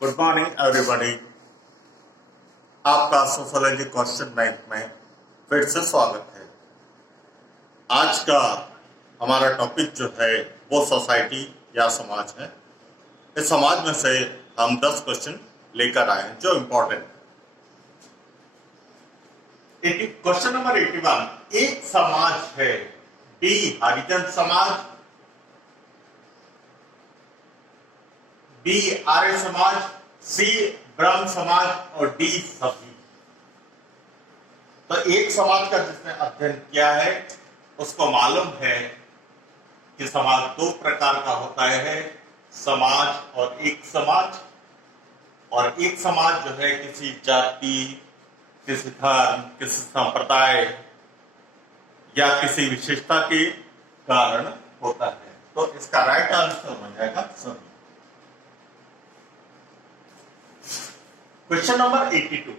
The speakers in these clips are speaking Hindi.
Good morning everybody. आपका सोशियोलॉजी क्वेश्चन बैंक में फिर से स्वागत है। आज का हमारा टॉपिक जो है वो सोसाइटी या समाज है। इस समाज में से हम 10 क्वेश्चन लेकर आए हैं जो इम्पोर्टेंट है। क्वेश्चन नंबर 81, एक समाज है डी हरिजन समाज, बी आर्य समाज, सी ब्रह्म समाज और डी सभी। तो एक समाज का जिसने अध्ययन किया है उसको मालूम है कि समाज दो प्रकार का होता है, समाज और एक समाज। और एक समाज जो है किसी जाति, किसी धर्म, किसी संप्रदाय या किसी विशेषता के कारण होता है। तो इसका राइट आंसर हो जाएगा सभी। क्वेश्चन नंबर 82,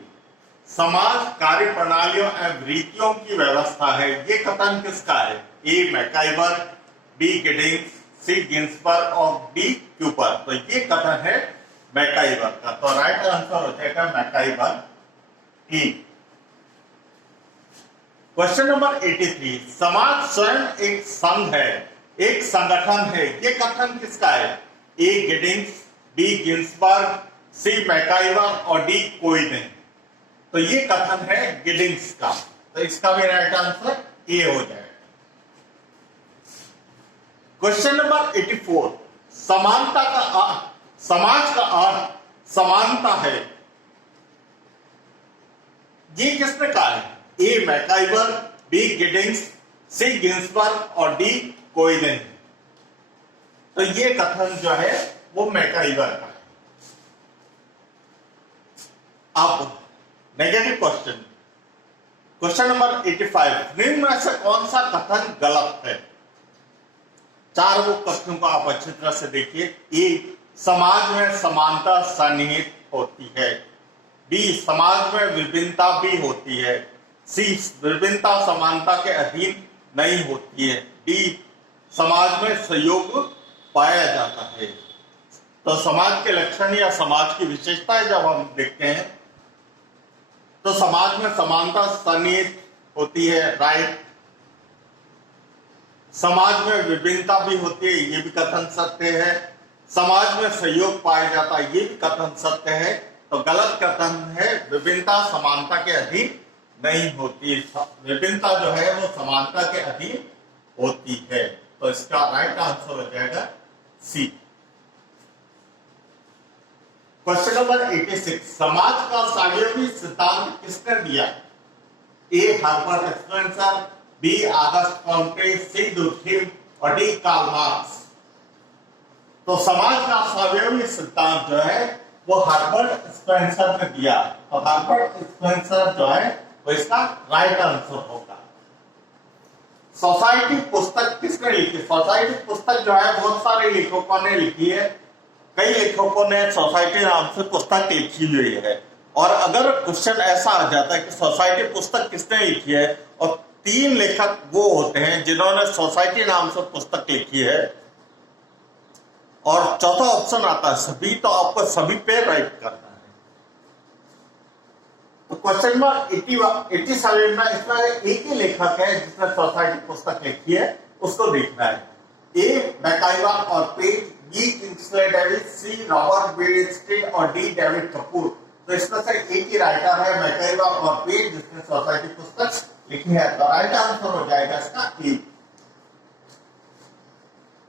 समाज कार्य प्रणालियों एवं रीतियों की व्यवस्था है। ये कथन किसका है? A MacIver, B Giddings, C Ginsberg और डी क्यूपर। तो ये कथन है मैकाइवर का। तो राइट आंसर हो जाएगा मैकाइवर ई। क्वेश्चन नंबर 83, समाज स्वयं एक संघ है, एक संगठन है। ये कथन किसका है? ए गिडिंग्स, बी गिन्सबर्ग, सी मैकाइवर और डी कोई नहीं। तो ये कथन है गिडिंग्स का। तो इसका भी राइट आंसर ए हो जाएगा। क्वेश्चन नंबर 84, समानता का अर्थ, समाज का अर्थ समानता है। ये किसने कहा है? A MacIver, B Giddings, C Ginsberg और डी कोई नहीं। तो ये कथन जो है वो मैकाइवर का है। अब नेगेटिव क्वेश्चन, क्वेश्चन नंबर 85, निम्न में से कौन सा कथन गलत है? चार वो क्वेश्चन को आप अच्छी तरह से देखिए। ए समाज में समानता सन्निहित होती है, बी समाज में विभिन्नता भी होती है, सी विभिन्नता समानता के अधीन नहीं होती है, डी समाज में सहयोग पाया जाता है। तो समाज के लक्षण या समाज की विशेषताएं जब हम देखते हैं तो समाज में समानता सन्निहित होती है, राइट। समाज में विभिन्नता भी होती है, ये भी कथन सत्य है। समाज में सहयोग पाया जाता है, ये भी कथन सत्य है। तो गलत कथन है विभिन्नता समानता के अधीन नहीं होती। विभिन्नता जो है वो समानता के अधीन होती है। तो इसका राइट आंसर हो जाएगा सी। क्वेश्चन नंबर 86, समाज का साम्यवादी सिद्धांत किसने दिया? A Herbert Spencer, B Auguste Comte, C Durkheim और डी कार्ल मार्क्स। तो समाज का साम्यवादी सिद्धांत जो है वो हर्बर्ट स्पेंसर ने दिया। तो हर्बर्ट स्पेंसर जो है वो इसका राइट आंसर होगा। सोसाइटी पुस्तक किसने लिखी? सोसाइटी पुस्तक जो है बहुत सारे लेखकों ने लिखी है। कई लेखकों ने सोसाइटी नाम से पुस्तक लिखी हुई है। और अगर क्वेश्चन ऐसा आ जाता है कि सोसाइटी पुस्तक किसने लिखी है और 3 लेखक वो होते हैं जिन्होंने सोसाइटी नाम से पुस्तक लिखी है और चौथा ऑप्शन आता है सभी, तो आपको सभी पे राइट करना है। तो क्वेश्चन नंबर 87 में इसमें एक ही लेखक है जिसने सोसाइटी पुस्तक लिखी है, उसको देखना है। ए मैकाइवर और Page, B Kingsley David, C Robert Bierstedt और डी डेविड कपूर। तो इसमें से एक ही राइटर है मैकाइवर और पेज जिसने सोसाइटी पुस्तक लिखी है। तो राइट आंसर हो जाएगा इसका ए।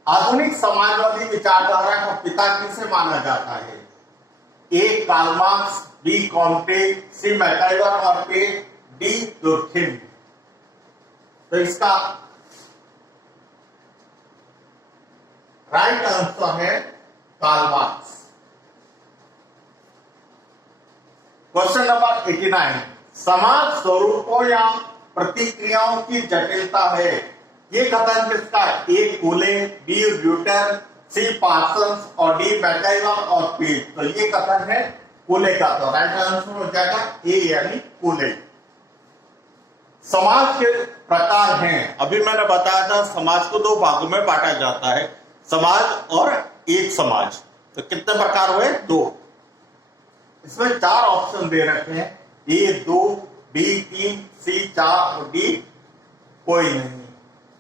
आधुनिक समाजवादी विचारधारा का पिता किसे माना जाता है? A Karl Marx, B Comte, C MacIver और पेज, डी डुर्खिम। तो इसका राइट आंसर है कार्ल मार्क्स। क्वेश्चन नंबर 89, समाज स्वरूपों या प्रतिक्रियाओं की जटिलता है। ये कथन किसका? ए कूले, बी र्यूटर, सी पार्सन्स और डी मैकाइवर और पेज। तो ये कथन है कूले का। तो राइट आंसर हो जाएगा ए यानी कूले। समाज के प्रकार हैं, अभी मैंने बताया था समाज को 2 भागों में बांटा जाता है, समाज और एक समाज। तो कितने प्रकार हुए? 2। इसमें 4 ऑप्शन दे रखे हैं, ए 2, बी 3, सी 4 और डी कोई नहीं।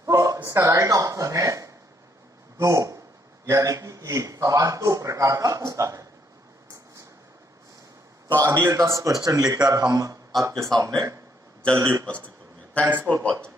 तो इसका राइट ऑप्शन है 2, यानी कि ए। सवाल 2 प्रकार का होता है। तो अगले 10 क्वेश्चन लेकर हम आपके सामने जल्दी उपस्थित होंगे। Thanks for watching.